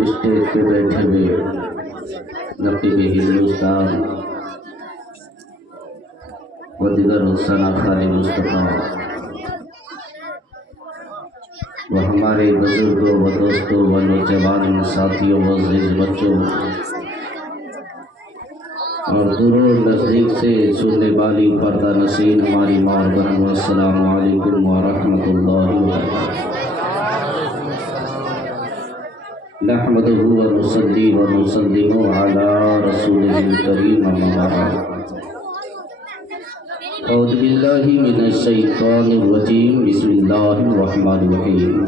Stage پہ بیٹھے ہوئے نقیب ہندوستان و دیگر رسانہ خان مصطفیٰ و ہمارے بزرگوں و دوستوں و نوجوان ساتھیوں و عزیز بچوں اور دور و نزدیک سے سننے والی پردہ نشین ہماری ماں اور بہنوں، السلام علیکم ورحمۃ اللہ وبرکاتہ۔ نحمدہ ونصلی ونسلم علی رسولہ الکریم، اما بعد۔ اعوذ باللہ من الشیطان الرجیم، بسم اللہ الرحمن الرحیم۔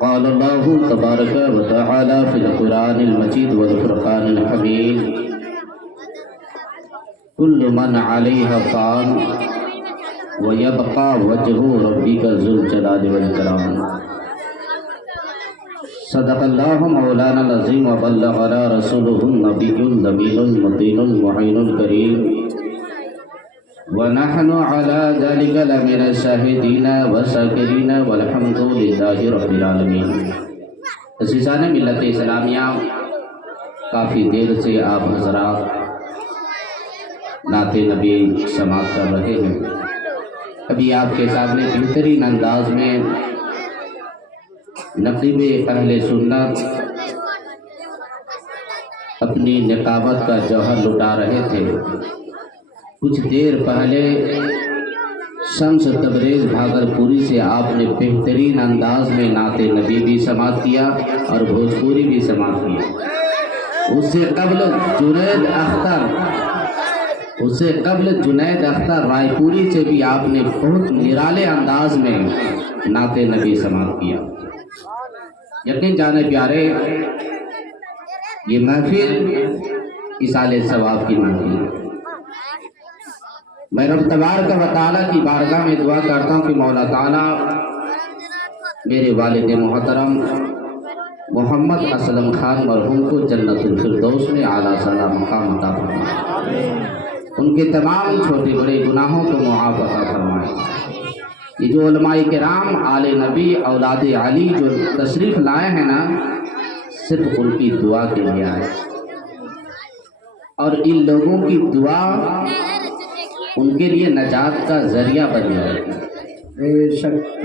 قال اللہ تبارک و تعالی فی القرآن المجید والفرقان الحمید، کل من علیہا فان ویبقى وجہ ربک ذو الجلال والکرام۔ صدق اللہ مولانا العظیم وبلغنا رسولہ النبی الامین المتین المعین الکریم، ونحن على ذلك لمن الشاہدین والشاکرین والحمد للہ رب العالمین۔ عزیزان ملت اسلامیہ، کافی دیر سے آپ حضرات نعت نبی سماعت کر رہے ہیں۔ ابھی آپ کے سامنے بہترین انداز میں نقیب اہل سنت اپنی نقابت کا جوہر لٹا رہے تھے۔ کچھ دیر پہلے شمس تبریز بھاگلپوری سے آپ نے بہترین انداز میں نعت نبی بھی سماعت کیا اور بھوجپوری بھی سماعت کیا۔ اس سے قبل جنید اختر رائے پوری سے بھی آپ نے بہت نرالے انداز میں نعت نبی سماعت کیا۔ یقین جانے پیارے، یہ محفل ایصال ثواب کی محفل ہے۔ میں رب تبارک و تعالیٰ کی بارگاہ میں دعا کرتا ہوں کہ مولا تعالیٰ میرے والد محترم محمد اسلم خان مرحوم کو جنت الفردوس میں اعلیٰ سعلیٰ مقام عطا فرمائے، ان کے تمام چھوٹے بڑے گناہوں کو معاف عطا فرمائے۔ یہ جو علماء کرام آل نبی اولاد علی جو تشریف لائے ہیں نا، صرف ان کی دعا کے لیے آئے، اور ان لوگوں کی دعا ان کے لیے نجات کا ذریعہ بن جائے گی۔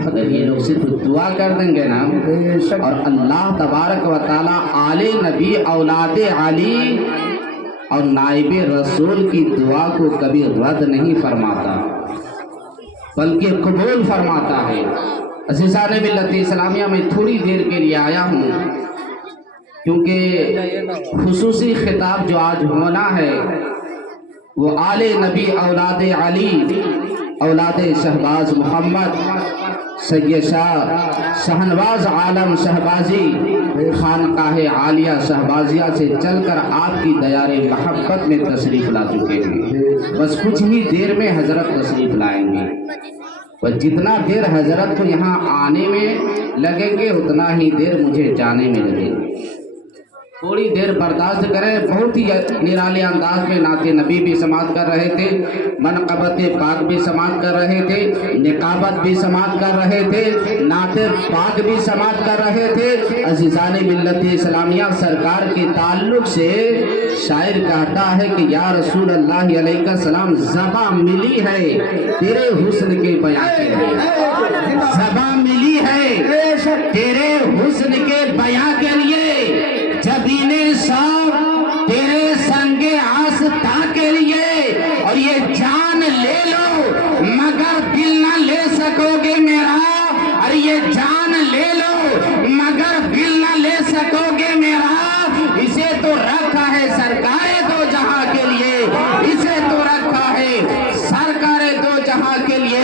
اگر یہ لوگ صرف دعا کر دیں گے نا، اور اللہ تبارک و تعالیٰ آل نبی اولاد علی اور نائب رسول کی دعا کو کبھی رد نہیں فرماتا بلکہ قبول فرماتا ہے۔ عزیزان ملت اسلامیہ، میں تھوڑی دیر کے لیے آیا ہوں کیونکہ خصوصی خطاب جو آج ہونا ہے وہ آل نبی اولاد علی اولاد شہباز محمد سید شاہ شہنواز عالم شہبازی خانقاہ عالیہ شہبازیہ سے چل کر آپ کی دیار محبت میں تشریف لا چکے ہیں۔ بس کچھ ہی دیر میں حضرت تشریف لائیں گے، اور جتنا دیر حضرت کو یہاں آنے میں لگیں گے اتنا ہی دیر مجھے جانے میں لگے گی۔ تھوڑی دیر برداشت کریں۔ بہت ہی نرالے انداز میں نعت نبی بھی سماعت کر رہے تھے، منقبت پاک بھی سماعت کر رہے تھے، نقابت بھی سماعت کر رہے تھے، نعت پاک بھی سماعت کر رہے تھے۔ عزیزان ملت اسلامیہ، سرکار کے تعلق سے شاعر کہتا ہے کہ یا رسول اللہ علیہ السلام، زباں ملی ہے تیرے حسن کے بیان کے لیے، زباں ملی ہے تیرے حسن کے بیان کے لیے، جبینے سب تیرے سنگ آستہ کے لیے، اور یہ جان لے لو مگر دل نہ لے سکو گے میرا، اور یہ جان لے لو مگر دل نہ لے سکو گے میرا۔ اسے تو رکھا ہے سرکار دو جہاں کے لیے، اسے تو رکھا ہے سرکار دو جہاں کے لیے۔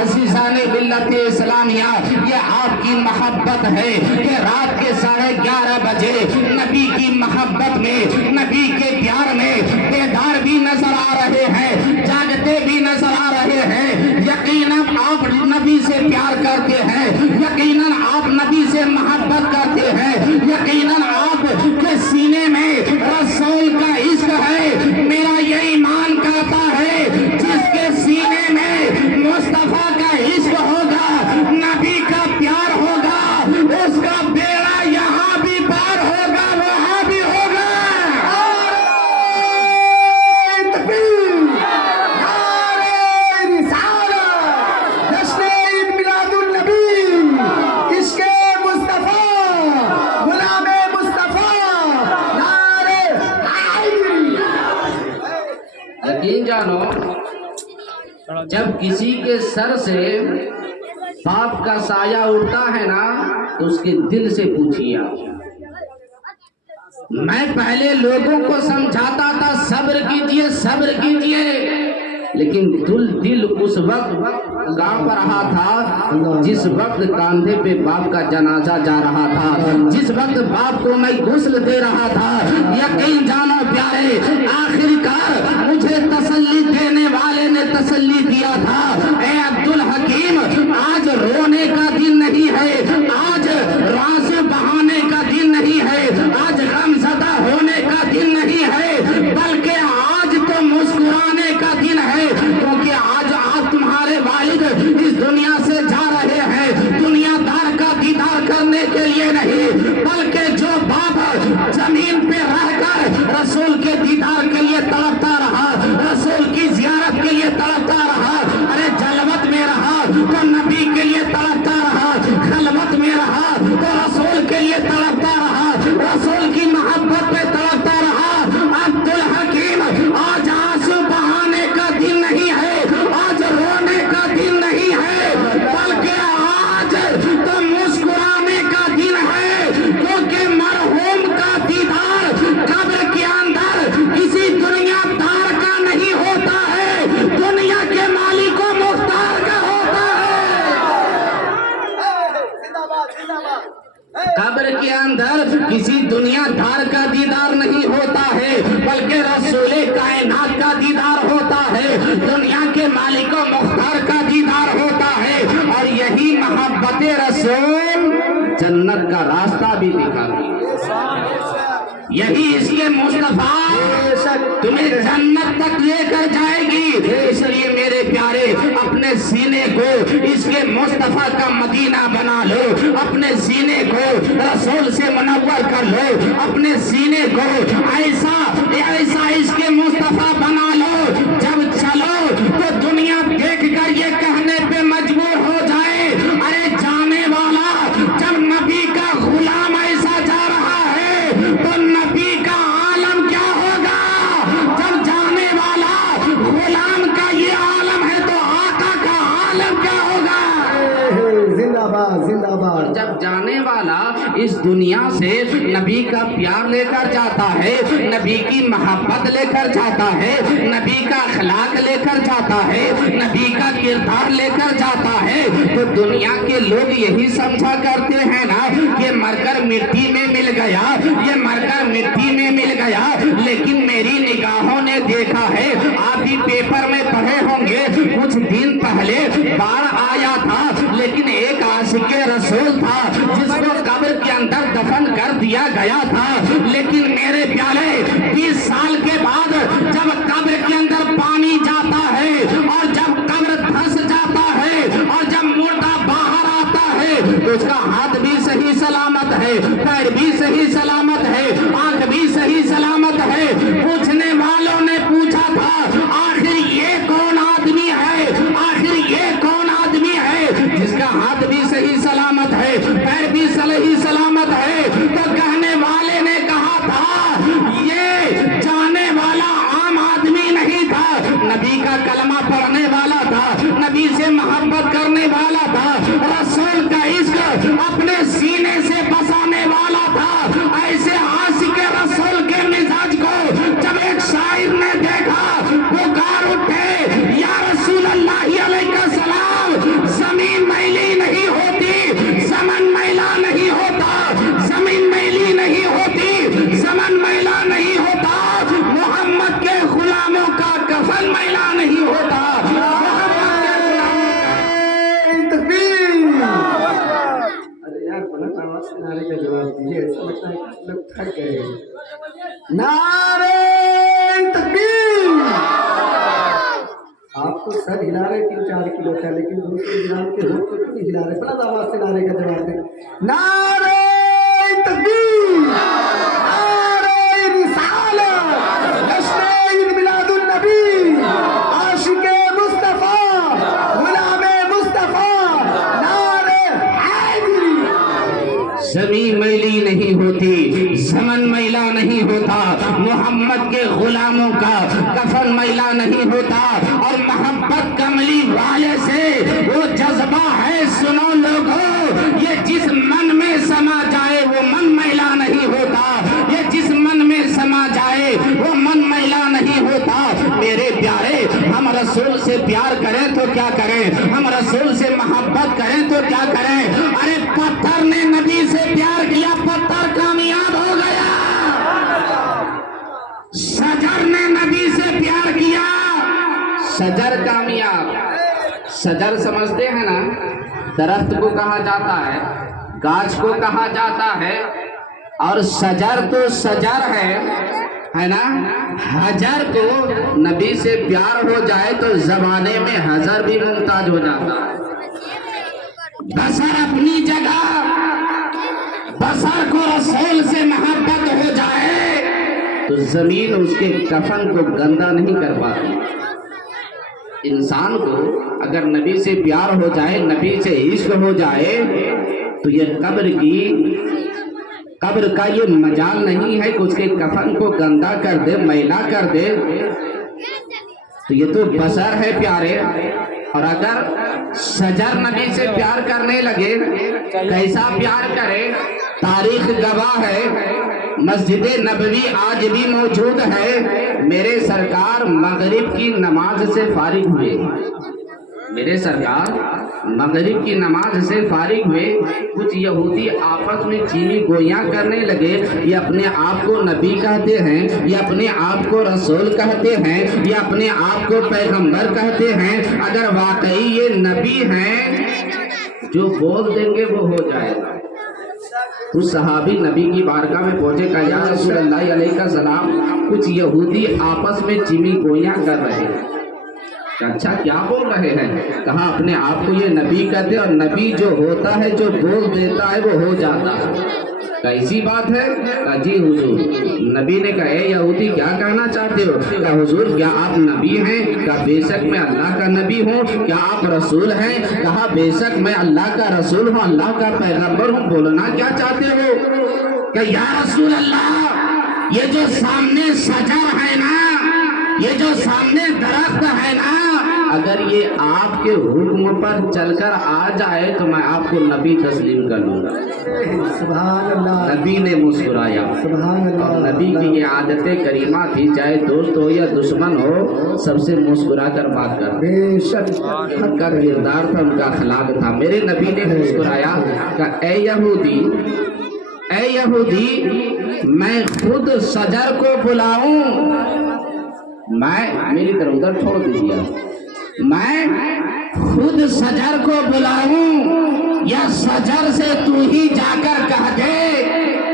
عزیزان ملت اسلامیہ، یہ آپ کی محبت ہے کہ رات کے 11:30 بجے نبی کی محبت میں، نبی کے پیار میں بیدار بھی نظر آ رہے ہیں، جاگتے بھی نظر آ رہے ہیں۔ یقیناً آپ نبی سے پیار کرتے ہیں، یقیناً آپ نبی سے محبت کرتے ہیں، یقیناً آپ کے سینے میں رسول کا عشق ہے۔ میرا یہ ایمان کہتا ہے جس کے سینے میں مصطفیٰ کا عشق ہوگا جب کسی کے سر سے پاپ کا سایہ اڑتا ہے نا تو اس کے دل سے پوچھیے آپ۔ میں پہلے لوگوں کو سمجھاتا تھا صبر کیجئے صبر کیجئے، لیکن دل اس وقت کانپ رہا تھا جس وقت کاندھے پہ باپ کا جنازہ جا رہا تھا، جس وقت باپ کو میں غسل دے رہا تھا۔ یقین جانو پیارے، آخرکار مجھے تسلی دینے والے نے تسلی دیا تھا، اے عبدالحکیم آج رونے کا دن نہیں ہے، آج آنسو بہانے کا دن نہیں ہے، آج غم زدہ ہونے کا دن نہیں ہے، بلکہ آج تو مسکرانے کا دن ہے، کیونکہ آج تمہارے والد اس دنیا سے جا رہے ہیں، دنیا دار کا دیدار کرنے کے لیے نہیں، بلکہ جو باپ زمین پہ رہ کر رسول کے دیدار کے لیے تڑپتا رہا، رسول کی زیارت کے لیے تڑپتا رہا، ارے جلوت میں رہا تو نبی کے لیے تڑپتا رہا، خلوت میں رہا تو رسول کے لیے تڑپتا رہا، رسول کی محبت پہ تڑپتا رہا۔ عبدالحکیم آج آنسو بہانے کا دن نہیں ہے، آج رونے کا دن نہیں ہے، بلکہ آج تو مسکرانے کا دن ہے، کیونکہ مرحوم کا دیدار قبر کے اندر کسی دنیا دار کا نہیں ہوتا ہے، دنیا کے مالک و مختار کا ہوتا ہے۔ قبر کے اندر کسی دنیا دار کا دیدار نہیں ہوتا ہے، بلکہ رسول کائنات کا دیدار ہوتا ہے، دنیا کے مالک و مختار کا دیدار ہوتا ہے، اور یہی محبت رسول جنت کا راستہ بھی دکھاتی ہے، یہی اس کے مصطفیٰ تمہیں جنت تک لے کر جائے گی۔ اس لیے میرے پیارے اپنے سینے کو اس کے مصطفیٰ کا مدینہ بنا لو، اپنے سینے کو رسول سے منور کر لو، اپنے سینے کو ایسا اس کے مصطفیٰ بنا لو، جب چلو تو دنیا دیکھ کر یہ کہنے پہ مجبور ہو جائے، ارے جانے والا جب نبی کا غلام ایسا جا رہا ہے تو نبی کا عالم کیا ہوگا، جب جانے والا غلام کا یہ عالم ہے تو آقا کا عالم کیا ہوگا۔ زندہ باد زندہ باد۔ جب جانے والا اس دنیا سے نبی کا پیار لے کر جاتا ہے، نبی کی محبت لے کر جاتا ہے، نبی کا اخلاق لے کر جاتا ہے، نبی کا کردار لے کر جاتا ہے، تو دنیا کے لوگ یہی سمجھا کرتے ہیں نا کہ مر کر مٹی میں مل گیا، یہ مر کر مٹی میں مل گیا، لیکن میری نگاہوں نے دیکھا ہے، آپ بھی پیپر میں پڑھے ہوں گے، کچھ دن پہلے باڑھ آیا تھا، لیکن ایک عاشق رسول تھا جس کو قبر کے اندر دفن کر دیا گیا تھا، لیکن میرے پیارے 20 سال کے بعد جب قبر کے اندر پانی جاتا ہے اور جب قبر دھس جاتا ہے اور جب مردہ باہر آتا ہے تو اس کا ہاتھ بھی صحیح سلامت ہے، پیر بھی صحیح سلامت ہے، آنکھ بھی صحیح سلامت ہے۔ پوچھنے والوں نے پوچھا تھا آخر یہ کون آدمی ہے، آخر یہ کون آدمی ہے جس کا ہاتھ بھی صحیح سلامت ہے، پیر بھی صحیح سلامت ہے، تو کہنے والے نے کہا تھا یہ جانے والا عام آدمی نہیں تھا، نبی کا کلمہ پڑھنے والا تھا، نبی سے محبت کرنے والا تھا، رسول کا عشق اپنے سینے سے بسانے والا تھا۔ ایسے عاشق رسول کے مزاج کو جب ایک شاعر نے دیکھا، پکار اٹھے یا رسول اللہ علیہ السلام، زمین میلی نہیں ہوتی، زمن میلا نہیں ہوتا، زمین میلی نہیں ہوتی، زمن میلا نہیں ہوتا، محمد کے غلاموں کا کفن میلا نہیں ہوتا۔ نعرہ تکبیر۔ آپ تو سر ہلا رہے 3-4 کلو کا، لیکن دوسرے جناب کے ہوٹ کو کیوں نہیں ہلا رہے؟ بلند آواز سے نعرے کا جواب دیں۔ نعرہ تکبیر، نعرہ رسالت، جشن عید میلاد النبی، عاشق مصطفیٰ، غلام مصطفیٰ، نعرہ حیدری۔ زمین میلی نہیں ہوتی، زمن میلا نہیں ہوتا، محمد کے غلاموں کا کفن میلا نہیں ہوتا، اور محمد मोहब्बत कमली वाले से वो जज्बा है सुनो लोगों, ये जिस मन में समा जाए वो मन मैला नहीं होता, ये जिस मन में समा जाए वो मन मैला नहीं होता। मेरे प्यारे, हम रसूल से प्यार करें तो क्या करें, हम रसूल से मोहब्बत करें तो क्या करें। अरे पत्थर ने नबी से प्यार किया, पत्थर कामयाब हो गया। शजर ने नबी से प्यार किया, शजर कामयाब। शजर समझते हैं ना, दरख्त को कहा जाता है, गाछ को कहा जाता है, और शजर तो शजर है ना। हजर को नबी से प्यार हो जाए तो जमाने में हजर भी मुमताज हो जाता है। बसर अपनी जगह, बसर को रसूल से मोहब्बत हो जाए तो जमीन उसके कफन को गंदा नहीं कर पाती। इंसान को अगर नबी से प्यार हो जाए, नबी से इश्क हो जाए, तो ये कब्र का ये मजाल नहीं है कि उसके कफन को गंदा कर दे, मैला कर दे। तो ये तो बसर है प्यारे। और अगर शजर नबी से प्यार करने लगे, कैसा प्यार करे, तारीख गवाह है। मस्जिद नबवी आज भी मौजूद है। मेरे सरकार मगरिब की नमाज से फारिग हुए, मेरे सरकार मगरिब की नमाज से फारिग हुए। कुछ यहूदी आपस में चीनी गोइयां करने लगे। ये अपने आप को नबी कहते हैं, ये अपने आप को रसूल कहते हैं, ये अपने आप को पैगंबर कहते हैं। अगर वाकई ये नबी हैं, जो बोल देंगे वो हो जाएगा। उस सहाबी नबी की बारगाह में पहुंचे, कहा या रसूलल्लाह अलैहि सलाम, कुछ यहूदी आपस में चीनी गोइयां कर रहे हैं। अच्छा क्या बोल रहे हैं? कहा अपने आप को ये नबी कहते, और नबी जो होता है, जो बोल देता है वो हो जाता है। कैसी बात है? कहा जी हुजूर। नबी ने कहा ए यहूदी क्या कहना चाहते हो? कहा हुजूर क्या आप नबी हैं? कहा बेशक मैं अल्लाह का नबी हूँ। क्या आप रसूल हैं? कहा बेशक मैं अल्लाह का रसूल हूँ, अल्लाह का पैगंबर हूँ। बोलना क्या चाहते हो? कहा या रसूल अल्लाह, ये जो सामने शजर है ना, ये जो सामने दरख्त है ना, अगर ये आपके हुक्म पर चलकर आ जाए तो मैं आपको नबी तस्लीम कर लूंगा। सुभान अल्लाह। नबी ने मुस्कुराया। सुभान अल्लाह। और नबी की ये आदत करीमा थी, चाहे दोस्त हो या दुश्मन हो, सबसे मुस्कुरा कर बात कर। बेशक उनका किरदार था, उनका अखलाक था। मेरे नबी ने मुस्कुराया, कहा ए यहूदी, ए यहूदी, मैं खुद शजर को बुलाऊं? मैं, मेरी तरफ उधर छोड़ दीजिए, मैं खुद शजर को बुलाऊं या शजर से तू ही जाकर कह दे?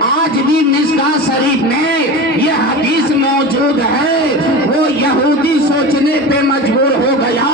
आज भी मिस्का शरीफ में ये हदीस मौजूद है। वो यहूदी सोचने पे मजबूर हो गया,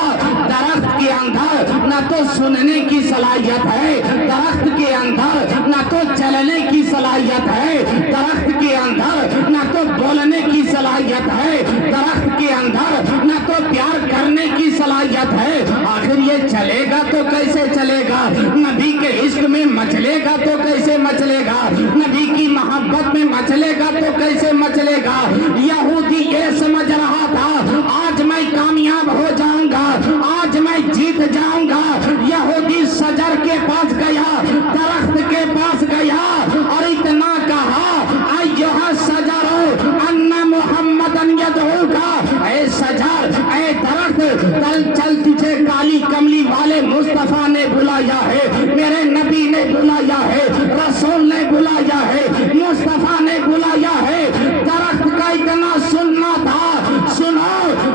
दरख्त के अंदर न तो सुनने की सलाहियत है, दरख्त के अंदर न तो चलने की सलाहियत है, दरख्त के अंदर न तो बोलने की सलाहियत है, दरख्त के अंदर न तो प्यार करने की सलाहियत है। आखिर ये चलेगा तो कैसे चलेगा? नबी के इश्क में मचलेगा तो कैसे मचलेगा? नबी की मोहब्बत में मचलेगा तो कैसे मचलेगा? यहूदी ये समझ रहा था आज मैं कामयाब हो जाऊंगा, आज मैं जीत जाऊंगा। यहूदी शजर के पास गया, दरख्त के पास गया और इतना कहा, अय्युहा शजरो अन्ना मुहम्मदन यदऊका। ऐ शजर, ऐ दरख्त, कल चल तुझे काली कमली वाले मुस्तफा ने बुलाया है, मेरे नबी ने बुलाया है, रसूल ने बुलाया है, मुस्तफा ने बुलाया है। दरख्त का इतना सुनना था, सुनो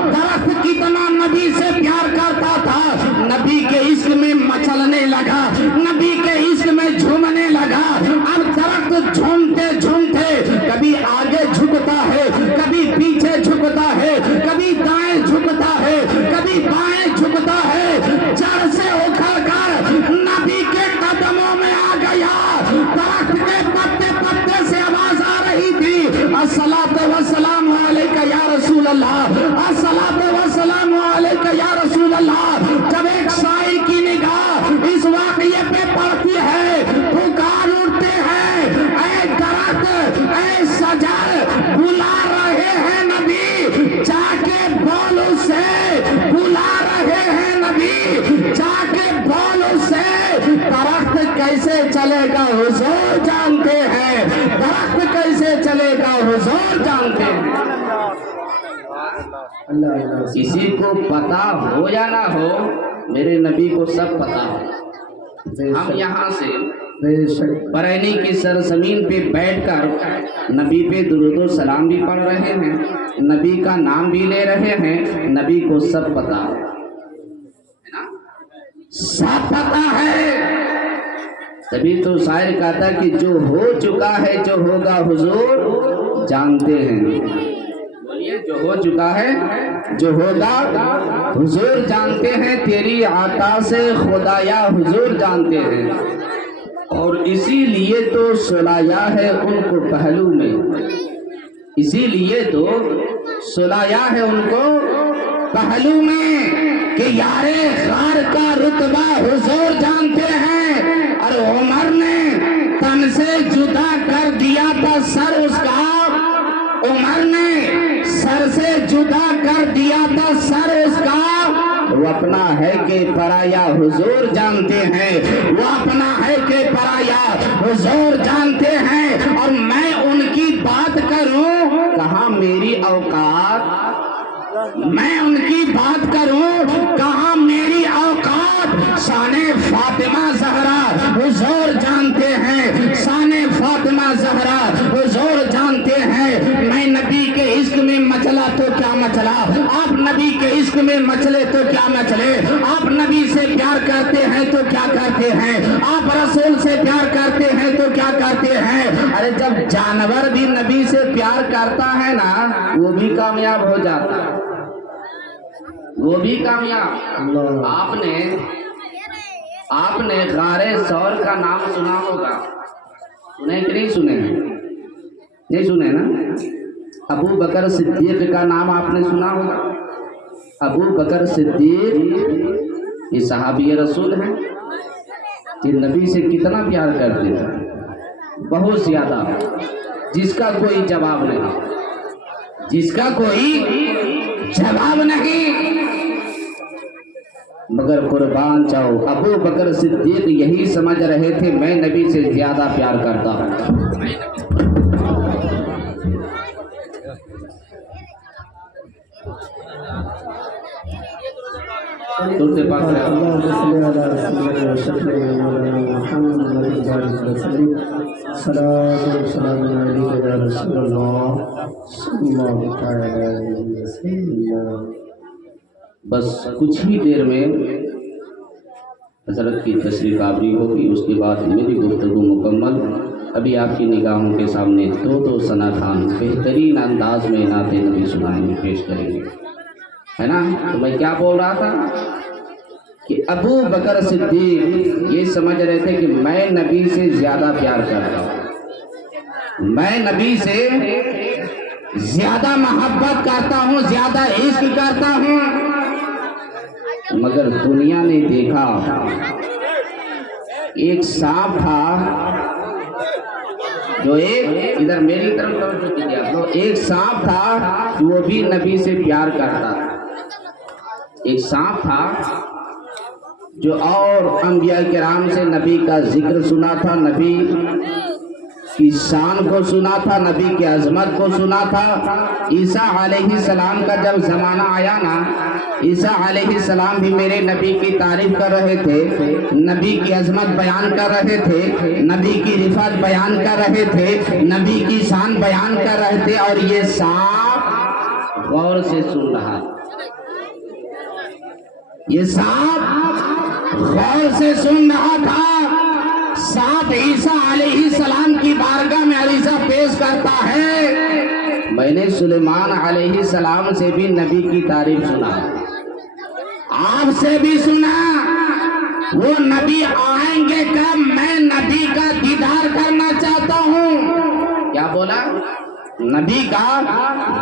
दरख्त कितना नबी से प्यार करता था। नबी के इश्क में मचलने लगा, नबी के इश्क में झूमने लगा। अब दरख्त झूमते झूमते कभी आगे झुकता है, कभी पीछे झुकता है, कभी दाएं झुकता है, कभी बाएं झुकता है। जड़ से उखड़ कर नबी के कदमों में आ गया। दरख्त के पत्ते पत्ते से आवाज आ रही थी, अस्सलातु वस्सलामु अलैका या रसूल अल्लाह, अस्सलातु वस्सलामु अलैका या रसूल अल्लाह। जब एक शायर की निगाह इस वाक़ये पे कैसे चलेगा हुजूर जानते हैं, दरख्त कैसे चलेगा हुजूर जानते हैं। अल्लाह अल्लाह किसी को पता हो या ना हो, मेरे नबी को सब पता है। हम यहाँ से बेशक बरैनी की सरजमीन पे बैठकर नबी पे दुरूद व सलाम भी पढ़ रहे हैं, नबी का नाम भी ले रहे हैं। नबी को सब पता है ना, सब पता है। तभी तो शायर कहता है कि जो हो चुका है जो होगा हुजूर जानते हैं। बोलिए, जो हो चुका है जो होगा हुजूर जानते हैं, तेरी आता से खुदाया हुजूर जानते हैं। और इसीलिए तो सुलाया है उनको पहलू में, इसीलिए तो सुलाया है उनको पहलू में कि यारे गार का रुतबा हुजूर जानते हैं। और उमर ने तन से जुदा कर दिया था सर उसका, उमर ने सर से जुदा कर दिया था सर उसका। वो अपना है कि पराया हुजूर जानते हैं, वो अपना है कि पराया हुजूर जानते हैं। और मैं उनकी बात करूं कहाँ मेरी औकात, मैं उनकी बात करूं कहाँ मेरी औकात। शाने फातिमा ज़हरा हुजूर जानते हैं, शाने फातिमा ज़हरा हुजूर जानते हैं। मैं नबी के इश्क में मचला तो क्या मचला, आप नबी के इश्क में मचले तो क्या मचले। आप नबी से प्यार करते हैं तो क्या करते हैं, आप रसूल से प्यार करते हैं तो क्या करते हैं। अरे जब जानवर भी नबी से प्यार करता है ना, वो भी कामयाब हो जाता है, वो भी कामयाब। आपने गारे सौर का नाम सुना होगा, सुने कि नहीं सुने? नहीं सुने ना। अबू बकर सिद्दीक का नाम आपने सुना होगा। अबू बकर सिद्दीक ये सहाबी रसूल हैं, ये नबी से कितना प्यार करते थे, बहुत ज्यादा, जिसका कोई जवाब नहीं, जिसका कोई जवाब नहीं। मगर कुर्बान जाओ, अबू बकर सिद्दीक यही समझ रहे थे मैं नबी से ज्यादा प्यार करता हूँ। तुझसे बात बस कुछ ही देर में हजरत की तशरीफ आवरी होगी, उसके बाद मेरी गुफ्तगू मुकम्मल। अभी आपकी निगाहों के सामने दो सना खान बेहतरीन अंदाज में नाते नबी सुनाएंगे, पेश करेंगे, है ना। तो मैं क्या बोल रहा था कि अबू बकर सिद्दीक ये समझ रहे थे कि मैं नबी से ज्यादा प्यार करता हूँ, मैं नबी से ज्यादा मोहब्बत करता हूँ, ज्यादा इश्क करता हूँ। मगर दुनिया ने देखा एक सांप था जो एक इधर मेरी तरफ तवज्जो कीजिए आप लोग, एक सांप था वो भी नबी से प्यार करता था। एक सांप था जो और अंबिया किराम से नबी का जिक्र सुना था, नबी की शान को सुना था, नबी की अजमत को सुना था। ईसा अलैहिस्सलाम का जब ज़माना आया ना, ईसा अलैहिस्सलाम भी मेरे नबी की तारीफ कर रहे थे, नबी की अजमत बयान कर रहे थे, नबी की रिफत बयान कर रहे थे, नबी की शान बयान कर रहे थे। और ये सांप गौर से सुन रहा था, ये सांप गौर से सुन रहा था। सांप ईसा अलैहिस्सलाम की बारगाह में अरीज़ा पेश करता है, मैंने सुलेमान अलैहिस्सलाम से भी नबी की तारीफ सुना, आपसे भी सुना। वो नबी आएंगे कब, मैं नबी का दीदार करना चाहता हूँ। क्या बोला? नबी का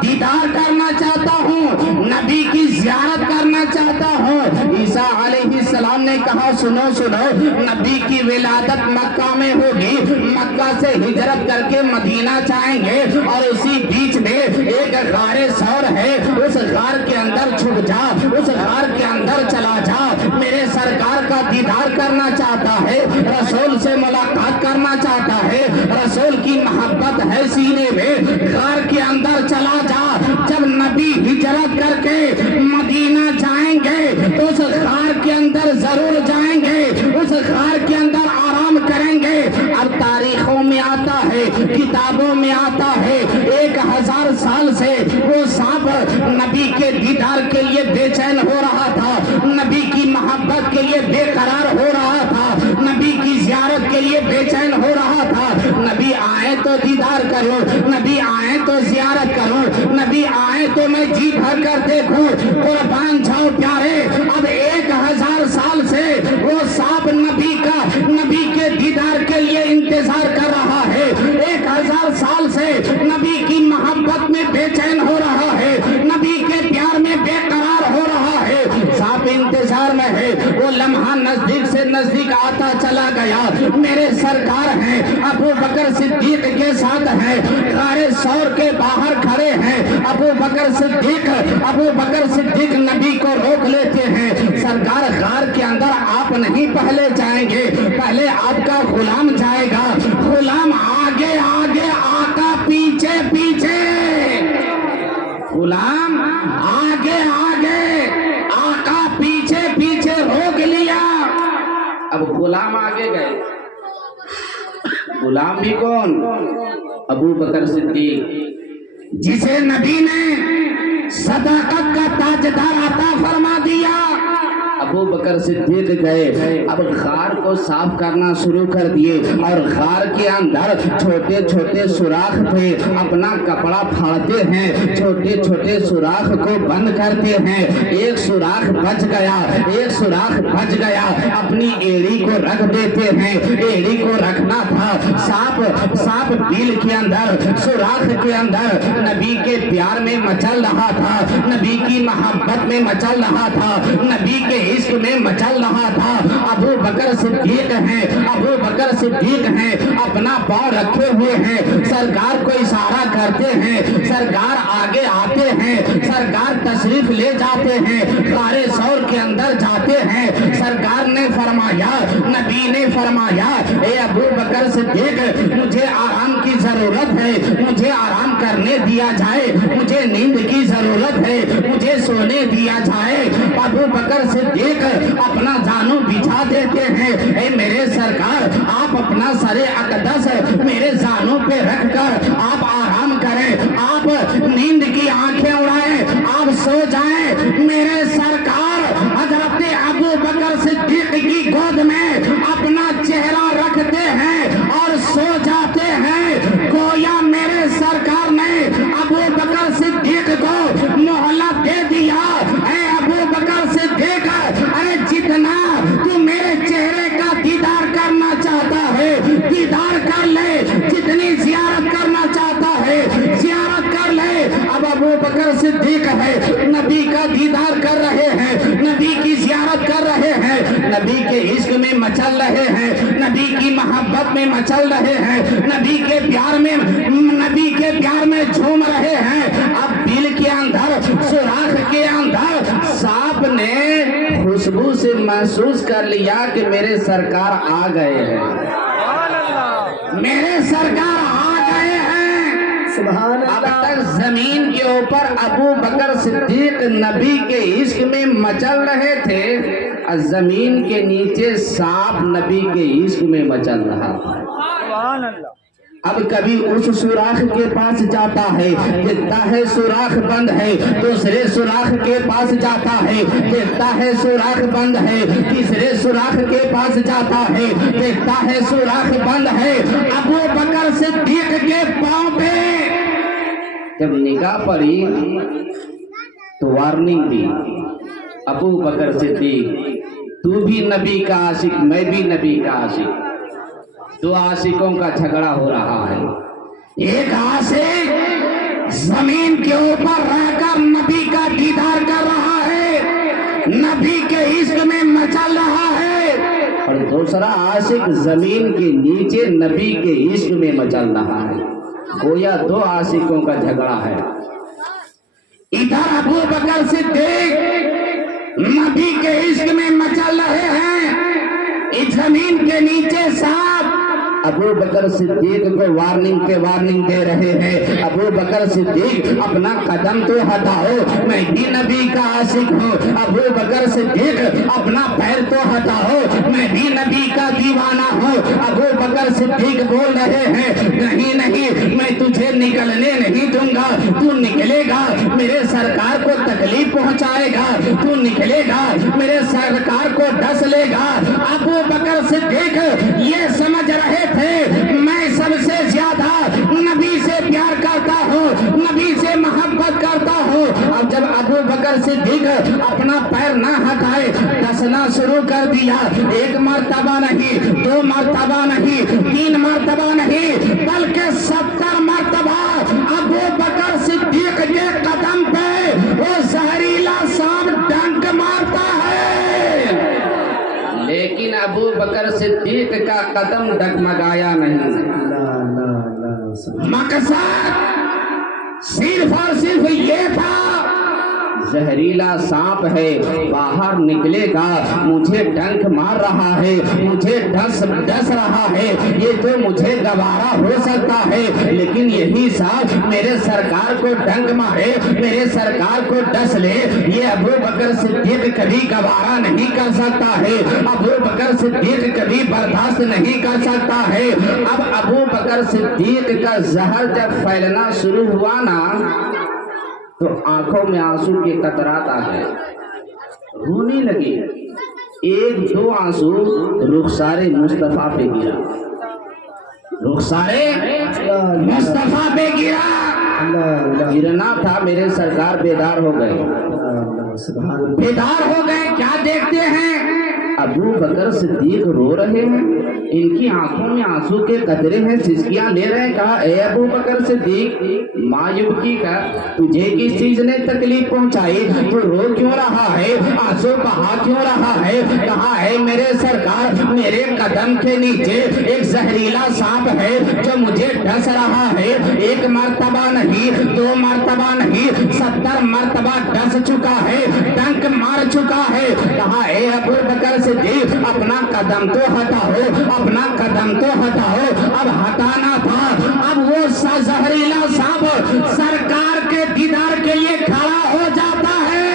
दीदार करना चाहता हूँ, नबी की ज़ियारत करना चाहता हूँ। ईसा अलैहिस्सलाम ने कहा सुनो सुनो, नबी की विलादत मक्का में होगी, मक्का से हिजरत करके मदीना जाएंगे और उसी बीच में एक गारे सौर है, उस गार के अंदर छुप जा, उस गार के अंदर चला जा। میرے سرکار کا دیدار کرنا چاہتا ہے، رسول سے ملاقات کرنا چاہتا ہے، رسول کی محبت ہے سینے میں، غار کے اندر چلا جا۔ جب نبی ہجرت کر کے مدینہ جائیں گے تو اس غار کے اندر ضرور جائیں گے، اس غار کے اندر آرام کریں گے۔ اب تاریخوں میں آتا ہے، کتابوں میں آتا ہے، 1000 سال سے وہ سانپ نبی کے دیدار کے لیے بے چین ہو رہا تھا، نبی کی محبت کے لیے بے قرار ہو رہا تھا، نبی کی زیارت کے لیے بے چین ہو رہا تھا۔ نبی آئے تو دیدار کرو، نبی آئے تو زیارت کرو، نبی آئے تو میں جی بھر کر دیکھوں، قربان جاؤ پیارے۔ اب 1000 سال سے وہ سانپ نبی کے دیدار کے لیے انتظار کر رہا ہے، 1000 سال سے نبی کی محبت میں بے چین ہو رہا ہے، نبی کے پیار میں بے قرار ہو رہا ہے، سانپ انتظار میں ہے۔ وہ لمحہ نزدیک سے نزدیک آتا چلا گیا۔ میرے سرکار ہیں، ابو بکر صدیق کے ساتھ ہیں، غار ثور کے باہر کھڑے ہیں۔ ابو بکر صدیق نبی کو روک لیتے ہیں۔ سرکار غار کے اندر آپ نہیں پہلے جائیں گے، پہلے آپ کا غلام جائے گا۔ غلام آگے آگے، آقا پیچھے پیچھے، غلام آگے آگے، آقا پیچھے پیچھے، روک لیا۔ اب غلام آگے گئے، غلام بھی کون؟ ابو بکر صدیق، جسے نبی نے صداقت کا تاجدار عطا فرما دیا۔ ابو بکر صدیق گئے، اب غار کو صاف کرنا شروع کر دیے، اور غار کے اندر چھوٹے چھوٹے سوراخ تھے، اپنا کپڑا پھاڑتے ہیں، چھوٹے چھوٹے سوراخ کو بند کرتے ہیں۔ ایک سوراخ بچ گیا، اپنی ایڑی کو رکھ دیتے ہیں، ایڑی کو رکھنا تھا۔ سانپ بیل کے اندر، سوراخ کے اندر نبی کے پیار میں مچل رہا تھا، نبی کی محبت میں مچل رہا تھا، نبی کے عشق میں مچل رہا تھا۔ ابو بکر صدیق ہیں، اپنا پاؤں رکھے ہوئے ہیں، سرکار کو اشارہ کرتے ہیں، سرکار آگے آتے ہیں، سرکار تشریف لے جاتے ہیں، غار ثور کے اندر جاتے ہیں۔ سرکار نے فرمایا، نبی نے فرمایا، اے ابو بکر صدیق، مجھے آرام کی ضرورت ہے، مجھے آرام کرنے دیا جائے، مجھے نیند کی ضرورت ہے، مجھے سونے دیا جائے۔ ابو بکر صدیق اپنا جانو بچھا دیتے ہیں۔ اے میرے سرکار، آپ اپنا سر اقدس میرے جانوں پہ رکھ کر آپ آرام کریں، آپ نیند کی آنکھیں اڑائیں، آپ سو جائیں۔ میرے سرکار حضرت ابو بکر صدیق کی گود میں اپنا چہرہ رکھتے ہیں اور سو جاتے ہیں، گویا میرے سرکار نے ابو بکر صدیق کو مہلت دے دیا۔ اے ابو بکر صدیق، اے جتنا تو میرے چہرے کا دیدار کرنا چاہتا ہے دیدار کر لے، جتنی زیارت کرنا چاہتا ہے زیارت کر لے۔ اب ابو بکر صدیق ہے، نبی کا دیدار کر رہے ہیں، نبی کی زیارت کر رہے ہیں، نبی کے عشق میں مچل رہے ہیں، نبی کی محبت میں مچل رہے ہیں، نبی کے پیار میں جھوم رہے ہیں۔ اب دل کے اندر، سوراخ کے اندر سانپ نے خوشبو سے محسوس کر لیا کہ میرے سرکار آ گئے ہیں، میرے سرکار آ گئے ہیں۔ سبحان اب اللہ۔ تک زمین کے اوپر ابو بکر صدیق نبی کے عشق میں مچل رہے تھے، اور زمین کے نیچے سانپ نبی کے عشق میں مچل رہا تھا۔ سبحان اللہ۔ اب کبھی اس سوراخ کے پاس جاتا ہے، دیکھتا ہے سوراخ بند ہے، دوسرے سوراخ کے پاس جاتا ہے، دیکھتا ہے سوراخ بند ہے، تیسرے سوراخ کے پاس جاتا ہے، دیکھتا ہے سوراخ بند ہے۔ ابو بکر صدیق کے پاؤں پہ جب نگاہ پڑی تو وارننگ دی، ابو بکر صدیق، تو بھی نبی کا عاشق، میں بھی نبی کا عاشق، دو عاشقوں کا جھگڑا ہو رہا ہے۔ ایک عاشق زمین کے اوپر رہ کر نبی کا دیدار کر رہا ہے، نبی کے عشق میں مچل رہا ہے، اور دوسرا عاشق زمین کے نیچے نبی کے عشق میں مچل رہا ہے۔ گویا دو عاشقوں کا جھگڑا ہے۔ ادھر ابو بکر صدیق नबी के इश्क में मचल रहे हैं इस जमीन के नीचे सांप। अबू बकर सिद्दीक को वार्निंग पे वार्निंग दे रहे हैं। अबू बकर सिद्दीक अपना कदम तो हटाओ, मैं भी नबी का आशिक हूँ। अबू बकर सिद्दीक अपना पैर तो हटाओ, मैं भी नबी का दीवाना हूँ। अबू बकर सिद्दीक बोल रहे हैं नहीं नहीं, मैं तुझे निकलने नहीं दूंगा। तू निकलेगा मेरे सरकार को तकलीफ पहुंचाएगा, तू निकलेगा मेरे सरकार को डस लेगा। अबू बकर सिद्दीक ये समझ रहे थे मैं सबसे ज्यादा नबी से प्यार करता हूँ, नबी से मोहब्बत करता हूँ। अब जब अबू बकर सिद्दीक अपना पैर ना हटाए, डसना शुरू कर दिया। एक मर्तबा नहीं, दो मर्तबा नहीं, तीन मर्तबा नहीं, बल्कि 70 मर्तबा अबू बकर सिद्दीक के कदम पे वो जहरीला सांप डंक मारता है, लेकिन अबू बकर सिद्दीक का कदम डगमगाया नहीं। मकसद सिर्फ और सिर्फ ये था जहरीला सांप है, बाहर निकलेगा, मुझे डंक मार रहा है, मुझे डस रहा है, ये तो मुझे गवारा हो सकता है, लेकिन यही सांप मेरे सरकार को डंक मारे, मेरे सरकार को डस ले, ये अबू बकर सिद्दीक कभी गवारा नहीं कर सकता है, अबू बकर सिद्दीक कभी बर्दाश्त नहीं कर सकता है। अब अबू बकर सिद्दीक का जहर जब फैलना शुरू हुआ ना, तो आंखों में आंसू के कतरात आ गए, रोने लगे। एक दो आंसू रुखसारे मुस्तफा पे गिरा, रुखसारे मुस्तफा पे गिरा। गिरना था, मेरे सरकार बेदार हो गए, बेदार हो गए। क्या देखते हैं अबू बकर सिद्दीक रो रहे हैं, इनकी आंखों में आंसू के कतरे हैं, सिसकियां ले रहे हैं। कहा ए अबू बकर सिद्दीक, माँ युवती का तुझे किस चीज ने तकलीफ पहुंचाई, तो रो क्यों रहा है, आंसू बहा क्यों रहा है। कहा है मेरे सरकार, मेरे कदम के नीचे एक जहरीला सांप है जो मुझे डस रहा है। एक मर्तबा नहीं, दो मर्तबा नहीं, 70 मर्तबा डस चुका है, डंक मार चुका है। कहा ए अबू बकर सिद्दीक, अपना कदम तो हटाओ, अपना कदम तो हटाओ। अब हटाना था। अब वो जहरीला सांप सरकार के दीदार के लिए खड़ा हो जाता है,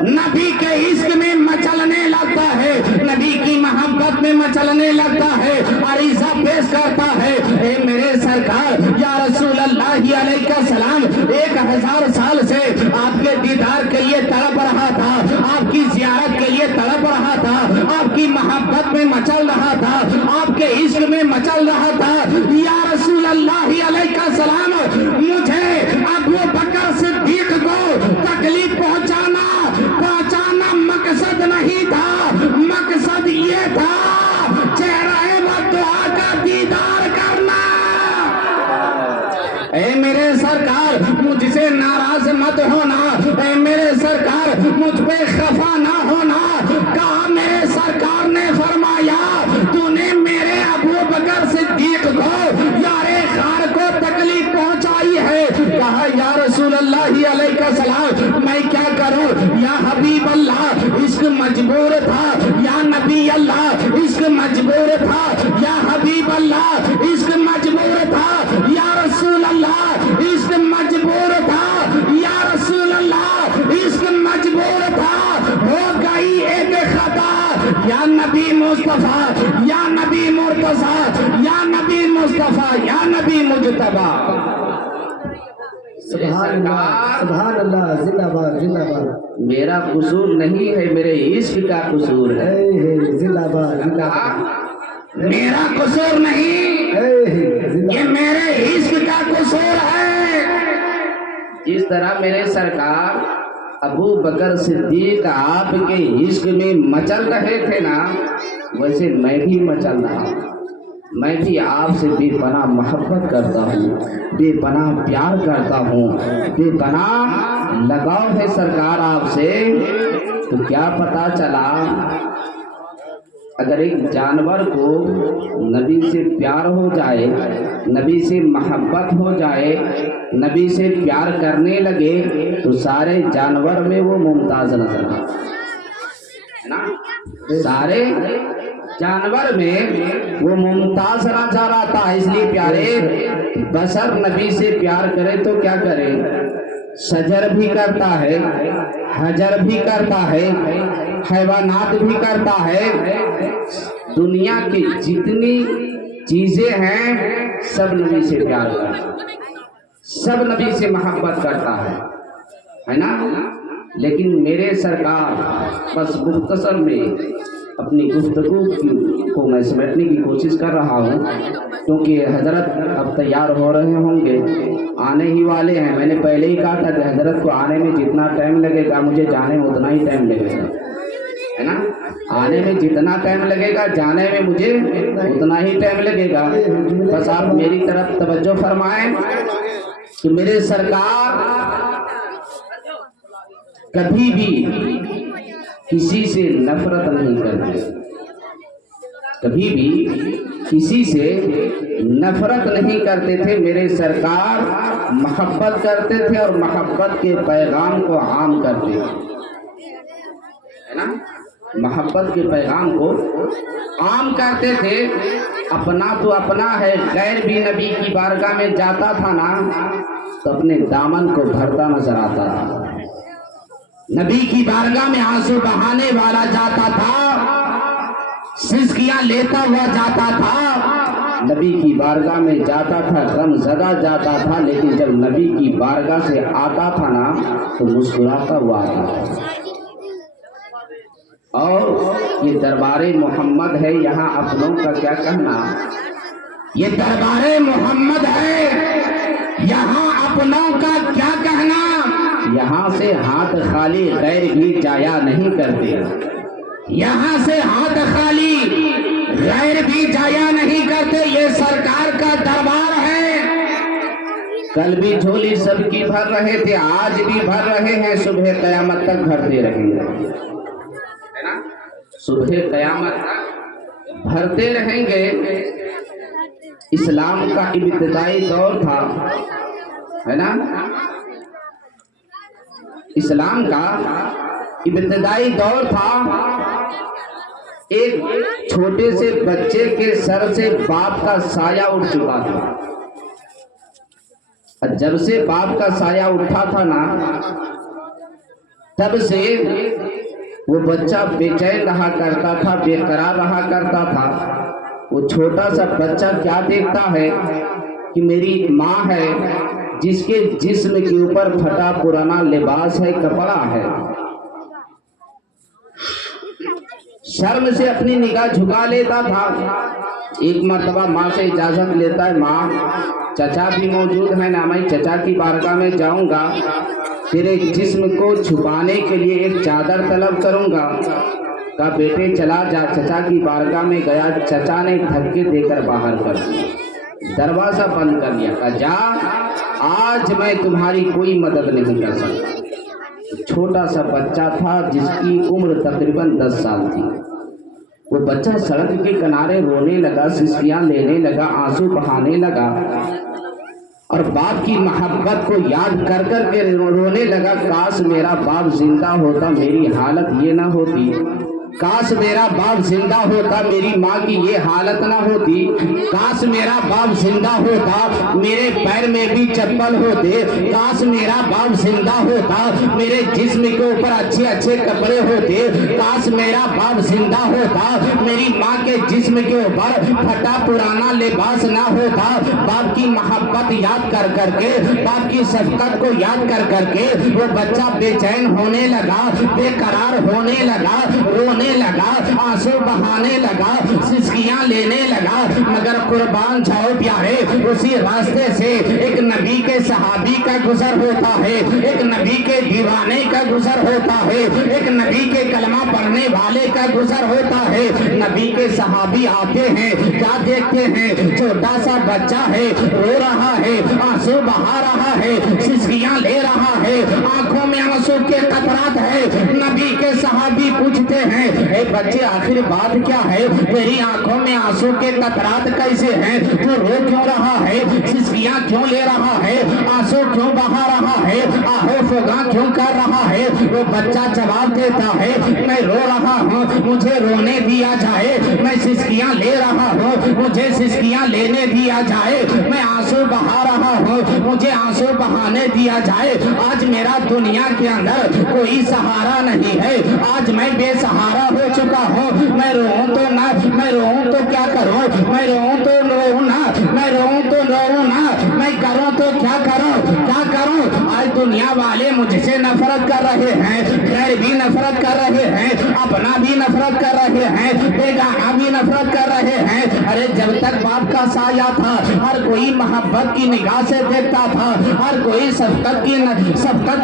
नबी के इश्क में मचलने लगता है, नबी की मोहब्बत में मचलने लगता है, अरीज़ा पेश करता है ए मेरे सरकार या रसूल अल्लाह अलैहि सलाम, 1000 साल से आपके दीदार के लिए तड़प रहा था, आपकी जियारत के लिए तड़प रहा था, आपकी मोहब्बत में मचल रहा था, आपके इश्क में मचल रहा था। या रसूल अल्लाह अलैहि सलाम, मुझे अबू बकर सिद्दीक को तकलीफ पहुंचाना मकसद नहीं था, मकसद ये था चेहरे बद्दुआ का दीदार करना। ए मेरे सरकार, मुझसे नाराज मत होना, ए मेरे सरकार, मुझ पे खफा ना होना। कहा मेरे सरकार ने फरमाया तूने मेरे अबू बकर सिद्दीक को, यारे खार को तकलीफ पहुंचाई है। कहा या रसूल अल्लाह अलैहि सलाम, मैं क्या करूं या हबीब अल्लाह, इश्क मजबूर था। या नबी अल्लाह, इश्क मजबूर था। या हबीब अल्लाह, इश्क मजबूर था। या रसूल अल्लाह, इश्क मजबूर था। या रसूल अल्लाह, इश्क मजबूर था। हो गई एक खता, या नबी मुस्तफा, या नबी मुर्तजा, या नबी मुस्तफा, या नबी मुजतबा। सुभान अल्लाह, सुभान अल्लाह, जिंदाबाद जिंदाबाद। मेरा कसूर नहीं है, मेरे इश्क का कसूर है। जिंदाबाद जिंदाबाद। मेरा कसूर नहीं, ये मेरे इश्क का कसूर है। जिस तरह मेरे सरकार अबू बकर सिद्दीक आपके इश्क में मचल रहे थे ना, वैसे मैं भी मचल रहा हूँ। मैं भी आपसे बेपनाह मोहब्बत करता हूँ, बेपनाह प्यार करता हूँ, बेपनाह लगाव है सरकार आपसे। तो क्या पता चला اگر ایک جانور کو نبی سے پیار ہو جائے، نبی سے محبت ہو جائے، نبی سے پیار کرنے لگے تو سارے جانور میں وہ ممتاز نظر آتا ہے نا، سارے جانور میں وہ ممتاز نظر آتا ہے۔ اس لیے پیارے بشر نبی سے پیار کرے تو کیا کرے؟ شجر بھی کرتا ہے، حجر بھی کرتا ہے، حیوانات بھی کرتا ہے، دنیا کی جتنی چیزیں ہیں سب نبی سے پیار کرتا ہے، سب نبی سے محبت کرتا ہے نا۔ لیکن میرے سرکار، بس مختصر میں اپنی گفتگو کو میں سمیٹنے کی کوشش کر رہا ہوں، کیونکہ حضرت اب تیار ہو رہے ہوں گے، آنے ہی والے ہیں۔ میں نے پہلے ہی کہا تھا کہ حضرت کو آنے میں جتنا ٹائم لگے گا مجھے جانے میں اتنا ہی ٹائم لگے گا، ہے نا۔ آنے میں جتنا ٹائم لگے گا جانے میں مجھے اتنا ہی ٹائم لگے گا۔ بس آپ میری طرف توجہ فرمائیں کہ میرے سرکار کبھی بھی کسی سے نفرت نہیں کرتے، کبھی بھی کسی سے نفرت نہیں کرتے تھے۔ میرے سرکار محبت کرتے تھے اور محبت کے پیغام کو عام کرتے تھے، ہے نا، محبت کے پیغام کو عام کرتے تھے۔ اپنا تو اپنا ہے، غیر بھی نبی کی بارگاہ میں جاتا تھا نا تو اپنے دامن کو بھرتا نظر آتا تھا۔ نبی کی بارگاہ میں آنسو بہانے والا جاتا تھا، سسکیاں لیتا ہوا جاتا تھا، نبی کی بارگاہ میں جاتا تھا، غم زدہ جاتا تھا، لیکن جب نبی کی بارگاہ سے آتا تھا نا تو مسکراتا ہوا آتا تھا۔ اور یہ دربار محمد ہے، یہاں اپنوں کا کیا کہنا، یہ دربار محمد ہے، یہاں اپنوں کا کیا کہنا۔ یہاں سے ہاتھ خالی غیر بھی جایا نہیں کرتے، یہاں سے ہاتھ خالی غیر بھی جایا نہیں کرتے، یہ سرکار کا دربار ہے۔ کل بھی جھولی سب کی بھر رہے تھے، آج بھی بھر رہے ہیں، صبح قیامت تک بھرتے رہیں گے، ہے نا، صبح قیامت تک بھرتے رہیں گے۔ اسلام کا ابتدائی دور تھا، ہے نا، اسلام کا ابتدائی دور تھا۔ ایک چھوٹے سے بچے کے سر سے باپ کا سایہ اٹھ چکا تھا، اور جب سے باپ کا سایہ اٹھا تھا نا تب سے وہ بچہ بے چین رہا کرتا تھا، بے قرار رہا کرتا تھا۔ وہ چھوٹا سا بچہ کیا دیکھتا ہے کہ میری ماں ہے جس کے جسم کے اوپر پھٹا پرانا لباس ہے، کپڑا ہے، شرم سے اپنی نگاہ جھکا لیتا تھا۔ ایک مرتبہ ماں سے اجازت لیتا ہے، ماں چچا بھی موجود ہے نا، میں چچا کی بارگاہ میں جاؤں گا، تیرے جسم کو چھپانے کے لیے ایک چادر طلب کروں گا۔ کہا بیٹے چلا جا، چچا کی بارگاہ میں گیا، چچا نے دھکے دے کر باہر کر دیا، دروازہ بند کر لیا، کہا جا، آج میں تمہاری کوئی مدد نہیں کر سکتا۔ چھوٹا سا بچہ تھا جس کی عمر تقریباً 10 سال تھی۔ وہ بچہ سڑک کے کنارے رونے لگا، سسکیاں لینے لگا، آنسو بہانے لگا، اور باپ کی محبت کو یاد کر کر کے رونے لگا، کاش میرا باپ زندہ ہوتا، میری حالت یہ نہ ہوتی، کاش میرا باپ زندہ ہوتا، میری ماں کی یہ حالت نہ ہوتی، کاش میرا باپ زندہ ہوتا، میرے پیر میں بھی چپل ہوتے، کاش میرا باپ زندہ ہوتا، میرے جسم کے اوپر اچھے اچھے کپڑے ہوتے، کاش میرا باپ زندہ ہوتا، میری ماں کے جسم کے اوپر پھٹا پرانا لباس نہ ہوتا۔ باپ کی محبت یاد کر کر کے، باپ کی شفقت کو یاد کر کر کے وہ بچہ بے چین ہونے لگا، بے قرار ہونے لگا، رونے لگا، آنسو بہانے لگا، سسکیاں لینے لگا۔ مگر قربان جاؤ پیارے، اسی راستے سے ایک نبی کے صحابی کا گزر ہوتا ہے، ایک نبی کے دیوانے کا گزر ہوتا ہے، ایک نبی کے کلمہ پڑھنے والے کا گزر ہوتا ہے۔ نبی کے صحابی آتے ہیں، کیا دیکھتے ہیں؟ چھوٹا سا بچہ ہے، رو رہا ہے، آنسو بہا رہا ہے، سسکیاں لے رہا ہے، آنکھوں میں آنسو کے قطرات ہے۔ نبی کے صحابی پوچھتے ہیں، اے बच्चे आखिर बात क्या है, तेरी आंखों में आंसू के कतरात कैसे हैं, तू रो क्यों रहा है, सिसकियां क्यों ले रहा है, आंसू क्यों बहा रहा है, आहो फुगा क्यों कर रहा है। वो बच्चा जवाब देता है, मैं रो रहा हूँ, मुझे रोने दिया जाए, मैं सिसकियां ले रहा हूँ, मुझे सिसकियां लेने दिया जाए, मैं आंसू बहा रहा हूँ, मुझे आंसू बहाने दिया जाए। आज मेरा दुनिया के अंदर कोई सहारा नहीं है, आज मैं बेसहारा हो चुका हूँ। मैं रोऊं तो ना, मैं रोऊं तो क्या करूं, मैं रोऊं तो रोऊं ना, मैं रोऊं तो रोऊं ना, मैं करूं तो क्या करूं, क्या करूं। आज दुनिया वाले मुझसे नफरत कर रहे हैं, गैर भी नफरत कर रहे हैं, अपना भी नफरत कर रहे हैं, बेगाना भी नफरत कर रहे हैं। अरे जब तक बाप का साया था, हर कोई मोहब्बत की निगाह से देखता था, हर कोई शफकत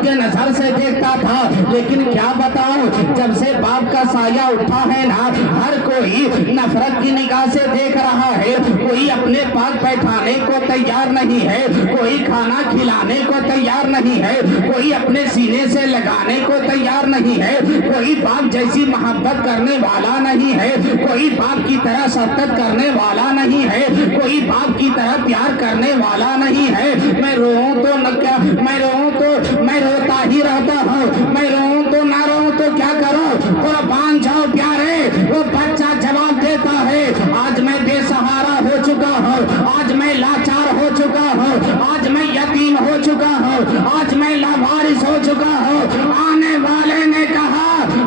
के नजर से देखता था। लेकिन क्या बताऊं, जब से बाप का साया उठा है ना, हर कोई नफरत की निगाह से देख रहा है। कोई अपने पास बैठाने को तैयार नहीं है, कोई खाना खिलाने को तैयार नहीं है, कोई अपने सीने से लगाने को तैयार नहीं है, कोई बाप जैसी मोहब्बत करने वाला नहीं है, कोई बाप की तरह शफकत करने वाला नहीं है, कोई बाप की तरह प्यार करने वाला नहीं है। मैं रोऊं तो न क्या, मैं रोऊं तो मैं रोता ही रहता हूँ, मैं रोऊं तो ना रोऊं तो क्या करूं, कुर्बान जाओ प्यारे। वो बच्चा जवाब देता है, आज मैं बेसहारा हो चुका हूँ, आज मैं लाचार हो चुका हूँ, आज मैं यतीम हो चुका हूँ, आज मैं लावारिस हो चुका हूँ। आने वाले ने कहा,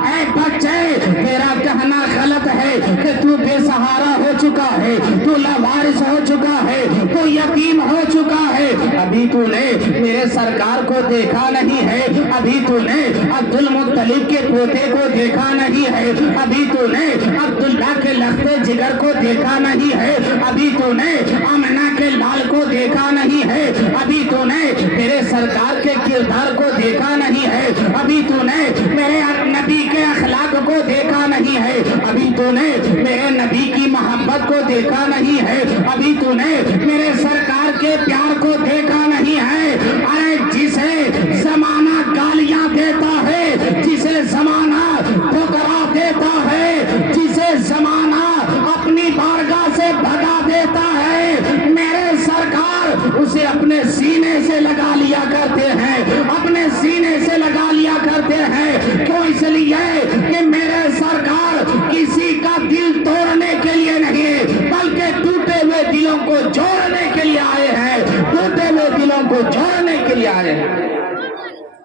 ऐ बच्चे तेरा कहना गलत है कि तू बेसहारा हो चुका है, तू लावारिस हो चुका है, तू यतीम हो चुका है। अभी तूने मेरे सरकार को देखा नहीं है, अभी तूने अब्दुल मुत्तलिब के पोते को देखा नहीं है, अभी तूने अब्दुल्ला के लखते जिगर को देखा नहीं है, अभी तूने आमिना के लाल को देखा नहीं है, अभी तूने मेरे सरकार के किरदार को देखा नहीं है, अभी तूने मेरे नबी के अखलाक को देखा नहीं है, अभी तूने मेरे नबी की मोहब्बत को देखा नहीं है, अभी तूने मेरे सरकार के प्यार को देखा नहीं है। अरे जिसे जमाना गालियां देता है, जिसे जमाना ठुकरा देता है, जिसे जमाना अपनी बारगाह से भगा देता है, मेरे सरकार उसे अपने सीने से लगा लिया करते हैं, अपने सीने से लगा लिया करते हैं। क्यों? इसलिए कि मेरे सरकार किसी का दिल तोड़ने के लिए नहीं, बल्कि टूटे हुए दिलों को जोड़ने के लिए आए हैं, टूटे हुए दिलों को जोड़ने के लिए आए हैं।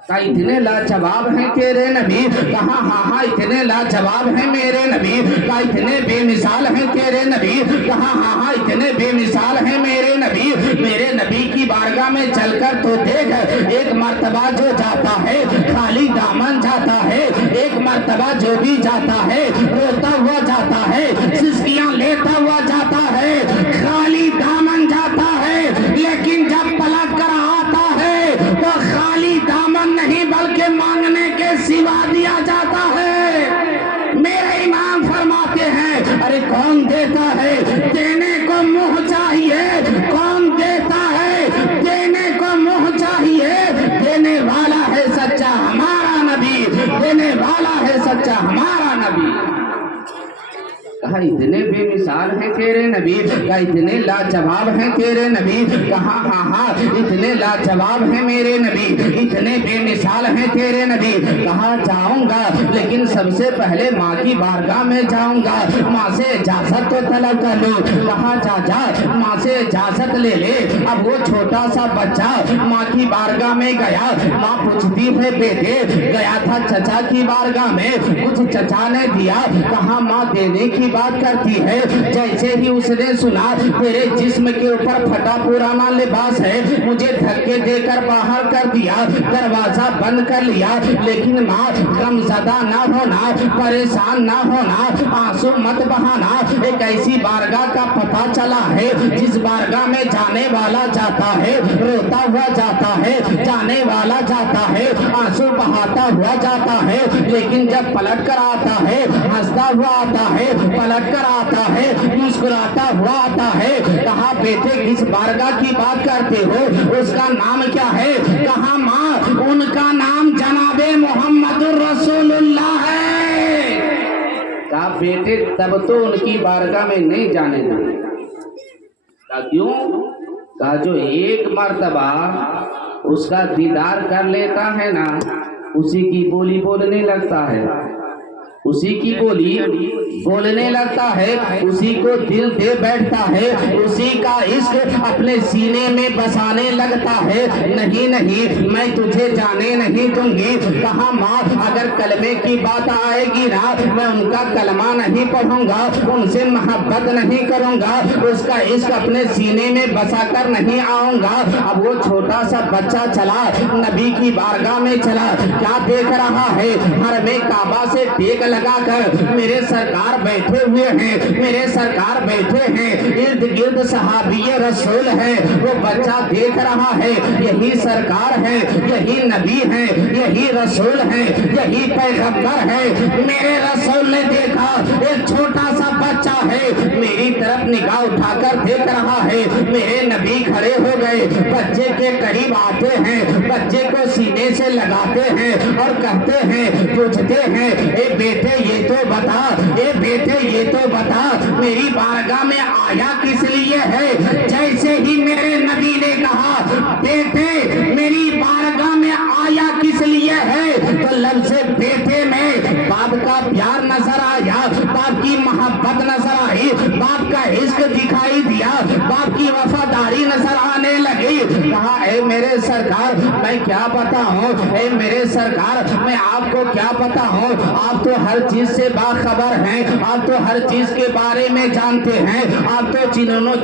का इतने लाजवाब हैं तेरे नबी, कहा हाँ हाँ इतने लाजवाब हैं मेरे नबी, का इतने बेमिसाल हैं तेरे नबी, कहा हाँ हाँ इतने बेमिसाल हैं मेरे नबी। मेरे नबी की बारगाह में चलकर तो देख, एक मर्तबा जो जाता है खाली दामन जाता है, एक मर्तबा जो भी जाता है रोता हुआ जाता है, सिसकियां लेता हुआ जाता है, खाली दामन जाता है। लेकिन जब पलट कर आता है तो खाली दामन नहीं बल्कि मांगने के सिवा दिया जाता है। मेरे इमाम फरमाते हैं, अरे कौन देता है, देने को मुंह चाहिए, कौन देता है, देने को मुंह चाहिए। देने वाला है सच्चा हमारा नबी, देने वाला है सच्चा हमारा नबी। कहा इतने बेमिसाल हैं तेरे नबी, कहा इतने लाजवाब हैं तेरे नबी, कहा हाँ हाँ इतने लाजवाब हैं मेरे नबी, इतने बेमिसाल हैं तेरे नबी। कहा जाऊंगा लेकिन सबसे पहले माँ की बारगाह में जाऊंगा, माँ से इजाजत तो तलब कर लूं। कहा जा जा माँ से इजाजत ले ले। अब वो छोटा सा बच्चा माँ की बारगाह में गया, माँ पूछती है बेटे गया था चचा की बारगाह में, कुछ चचा ने दिया? कहा माँ देने की बात करती है। जैसे ही उसने सुना तेरे जिस्म के ऊपर फटा पुराना लिबास है, मुझे धक्के देकर बाहर कर दिया, दरवाजा बंद कर लिया। लेकिन माँ गमज़दा ना होना, परेशान ना होना, आंसू मत बहाना। एक ऐसी बारगाह का पता चला है जिस बारगाह में जाने वाला जाता है, रोता हुआ जाता है, जाने वाला जाता है, आंसू बहाता हुआ जाता है, लेकिन जब पलट कर आता है हंसता हुआ आता है, पलट कर आता है मुस्कुराता हुआ आता है। कहा बेटे किस बारगाह की बात करते हो, उसका नाम क्या है? कहा माँ उनका नाम जनाबे मोहम्मदुर रसूलुल्लाह है। कहा बेटे तब तो उनकी बारगाह में नहीं जाने दूंगा। कहा क्यों? कहा जो एक मर्तबा उसका दीदार कर लेता है ना, उसी की बोली बोलने लगता है, उसी की बोली बोलने लगता है, उसी को दिल दे बैठता है, उसी का इश्क अपने सीने में बसाने लगता है। नहीं नहीं मैं तुझे जाने नहीं दूंगी। कहा माँ अगर कलमे की बात आएगी ना, मैं उनका कलमा नहीं पढ़ूंगा, उनसे मोहब्बत नहीं करूंगा, उसका इश्क अपने सीने में बसा कर नहीं आऊंगा। अब वो छोटा सा बच्चा चला नबी की बारगाह में चला, क्या देख रहा है? हर में काबा से टेक लगाकर मेरे सरकार बैठे हुए हैं, मेरे सरकार बैठे हैं, इर्द गिर्द सहाबीए रसूल है। वो बच्चा देख रहा है यही सरकार है, यही नबी है, यही रसूल है, यही पैगंबर है। मेरे रसूल ने देखा एक छोटा सा बच्चा है, मेरी तरफ निगाह उठाकर देख रहा है। मेरे नबी खड़े हो गए, बच्चे के करीब आते हैं, बच्चे को सीने से लगाते हैं और कहते हैं, पूछते हैं, ए बेटे ये तो बता, ए बेटे ये तो बता मेरी बारगाह में आया किस लिए है? जैसे ही मेरे नबी ने कहा बेटे मेरी बारगाह में आया किस लिए है, तो लब से बेटे में बाप का प्यार नजर आया, बाप की मोहब्बत नजर आई, बाप का इश्क दिखाई दिया, बाप की वफादारी नजर आने लगी। कहा ए मेरे सरकार मैं क्या बताऊं, ए मेरे सरकार मैं आपको क्या बताऊं, आप तो हर चीज से बाखबर हैं, आप तो हर चीज के बारे में जानते हैं, आप तो चिनो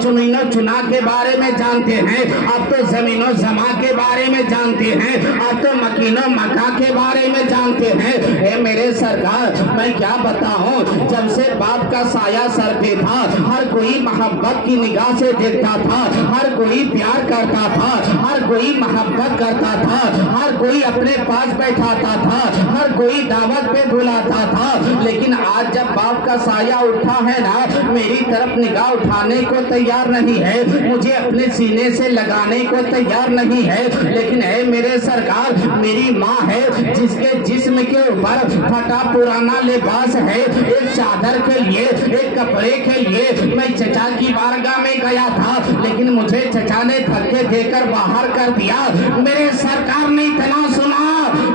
चुना के बारे में जानते हैं, आप तो जमीनो जमा के बारे में जानते हैं, आप तो मकीनो मक्का के बारे में जानते हैं। ए मेरे सरकार मैं क्या बताऊं, जब से बाप का साया सर पे था हर कोई मोहब्बत की निगाह से देखता था, हर कोई प्यार करता था, हर कोई मोहब्बत करता था, हर कोई अपने पास बैठाता था, हर कोई दावत पे बुलाता था। लेकिन आज जब बाप का साया उठा है ना, मेरी तरफ निगाह उठाने को तैयार नहीं है, मुझे अपने सीने से लगाने को तैयार नहीं है। लेकिन है मेरे सरकार मेरी माँ है जिसके जिस्म के ऊपर फटा पुराना लिबास है, एक चादर के लिए एक कपड़े के लिए मैं चचा की बारगाह में गया था, लेकिन मुझे चचा ने धक्के देकर बाहर कर दिया। मेरे सरकार ने इतना सुना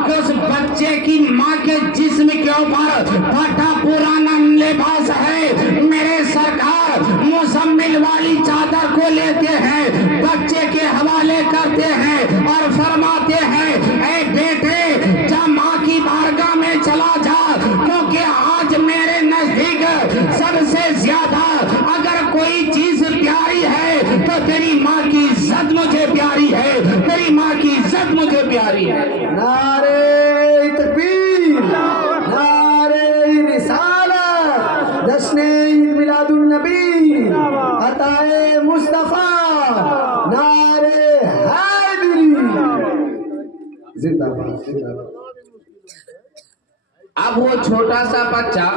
कि उस बच्चे की माँ के जिस्म के ऊपर फटा पुराना लिबास है, मेरे सरकार मुजम्मिल वाली चादर को लेते हैं, बच्चे के हवाले करते हैं और फरमाते हैं, ऐ बेटे जा माँ की बारगाह में चला जा, क्योंकि आज मेरे नजदीक सबसे ज्यादा अगर कोई चीज प्यारी है तो तेरी माँ की इज्जत मुझे प्यारी है, तेरी माँ की इज्जत मुझे प्यारी है। नारे तकबीर, नारे रिसालत, जश्ने ईद मिलादुन नबी, अताए मुस्तफा, नारे हैदरी, जिंदाबाद जिंदाबाद। अब वो छोटा सा बच्चा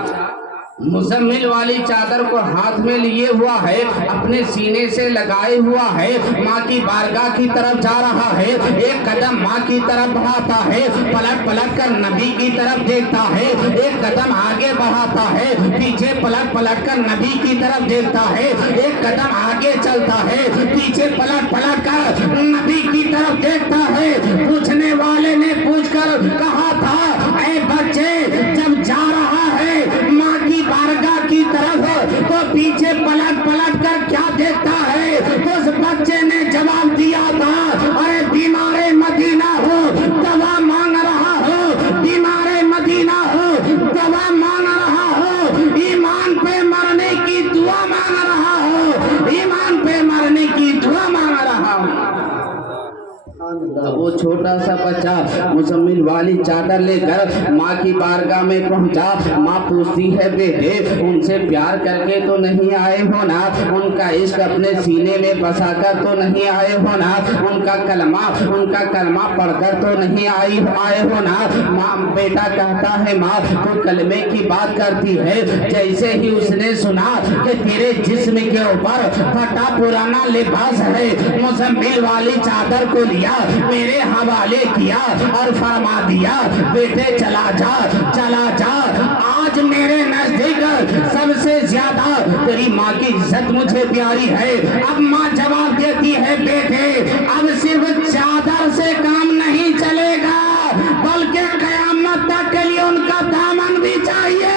मुजम्मिल वाली चादर को हाथ में लिए हुआ है, अपने सीने से लगाए हुआ है, माँ की बारगाह की तरफ जा रहा है, एक कदम माँ की तरफ बढ़ाता है, पलट पलट कर नबी की तरफ देखता है, एक कदम आगे बढ़ाता है, पीछे पलट पलट कर नबी की तरफ देखता है, एक कदम आगे चलता है, पीछे पलट पलट कर नबी की तरफ देखता है। पूछने वाले ने पूछ कर कहा था, ऐ बच्चे जब जा रहा है माँ की बारगाह की तरफ तो पीछे पलट पलट कर क्या देखता है? तो उस बच्चे ने जवाब दिया था, अरे बीमारे मदीना हो दवा मांग रहा हो, बीमारे मदीना हो दवा मांग रहा हो, ईमान पे मरने की दुआ मांग रहा हो, ईमान पे मरने की दुआ मांग रहा हो। वो छोटा सा बच्चा मुजम्मिल वाली चादर लेकर माँ की बारगाह में पहुंचा। माँ पूछती है, बेटे उनसे प्यार करके तो नहीं आए हो ना, उनका इश्क अपने सीने में बसाकर तो नहीं आए हो ना, उनका कलमा पढ़कर तो नहीं आए हो ना। माँ बेटा कहता है, माँ तो कलमे की बात करती है। जैसे ही उसने सुना कि तेरे जिस्म के ऊपर फटा पुराना लिबास है, मुजम्मिल वाली चादर को लिया, میرے حوالے کیا اور فرما دیا بیٹے چلا جا چلا جا، آج میرے نزدیک سب سے زیادہ تیری ماں کی عزت مجھے پیاری ہے۔ اب ماں جواب دیتی ہے بیٹے اب صرف چادر سے کام نہیں چلے گا بلکہ قیامت تک کے لیے ان کا دامن بھی چاہیے،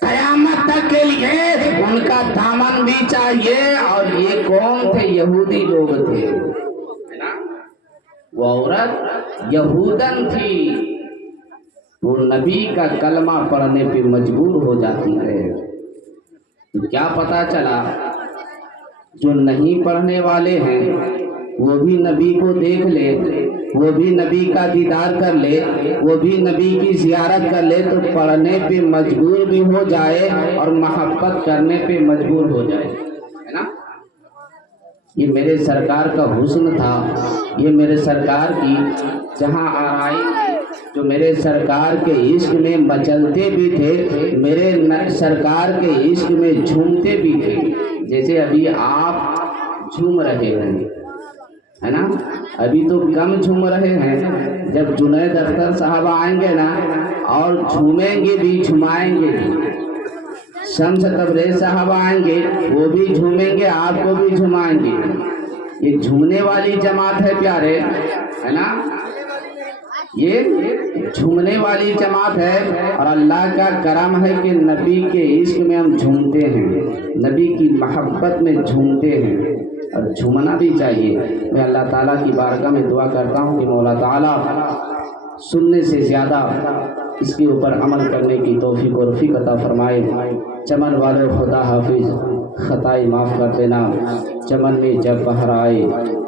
قیامت تک کے لیے ان کا دامن بھی چاہیے۔ اور یہ کون تھے؟ یہودی لوگ تھے، وہ عورت یہودن تھی، وہ نبی کا کلمہ پڑھنے پہ مجبور ہو جاتی ہے۔ تو کیا پتا چلا جو نہیں پڑھنے والے ہیں وہ بھی نبی کو دیکھ لے، وہ بھی نبی کا دیدار کر لے، وہ بھی نبی کی زیارت کر لے تو پڑھنے پہ مجبور بھی ہو جائے اور محبت کرنے پہ مجبور ہو جائے، ہے نا؟ یہ میرے سرکار کا حسن تھا، یہ میرے سرکار کی جہاں آرائی جو میرے سرکار کے عشق میں مچلتے بھی تھے، میرے سرکار کے عشق میں جھومتے بھی تھے، جیسے ابھی آپ جھوم رہے ہیں، ہے نا؟ ابھی تو کم جھوم رہے ہیں، جب جنید اختر صاحب آئیں گے نا اور جھومیں گے بھی جھمائیں گے بھی، شمس تبریز صاحب آئیں گے وہ بھی جھومیں گے آپ کو بھی جھمائیں گے۔ یہ جھومنے والی جماعت ہے پیارے، ہے نا؟ یہ جھومنے والی جماعت ہے، اور اللہ کا کرم ہے کہ نبی کے عشق میں ہم جھومتے ہیں، نبی کی محبت میں جھومتے ہیں، اور جھومنا بھی چاہیے۔ میں اللہ تعالیٰ کی بارگاہ میں دعا کرتا ہوں کہ مولا تعالیٰ سننے سے زیادہ اس کے اوپر عمل کرنے کی توفیق و رفیق عطا فرمائے۔ چمن والے خدا حافظ، خطائی معاف کر دینا، چمن میں جب بہار آئے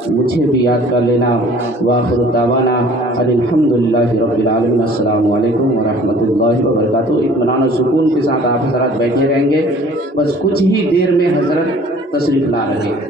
مجھے بھی یاد کر لینا۔ وآخر دعوانا الحمدللہ رب العالمین۔ السلام علیکم ورحمۃ اللہ وبرکاتہ۔ اطمینان و سکون کے ساتھ آپ حضرات بیٹھے رہیں گے، بس کچھ ہی دیر میں حضرت تشریف لا رہے ہیں۔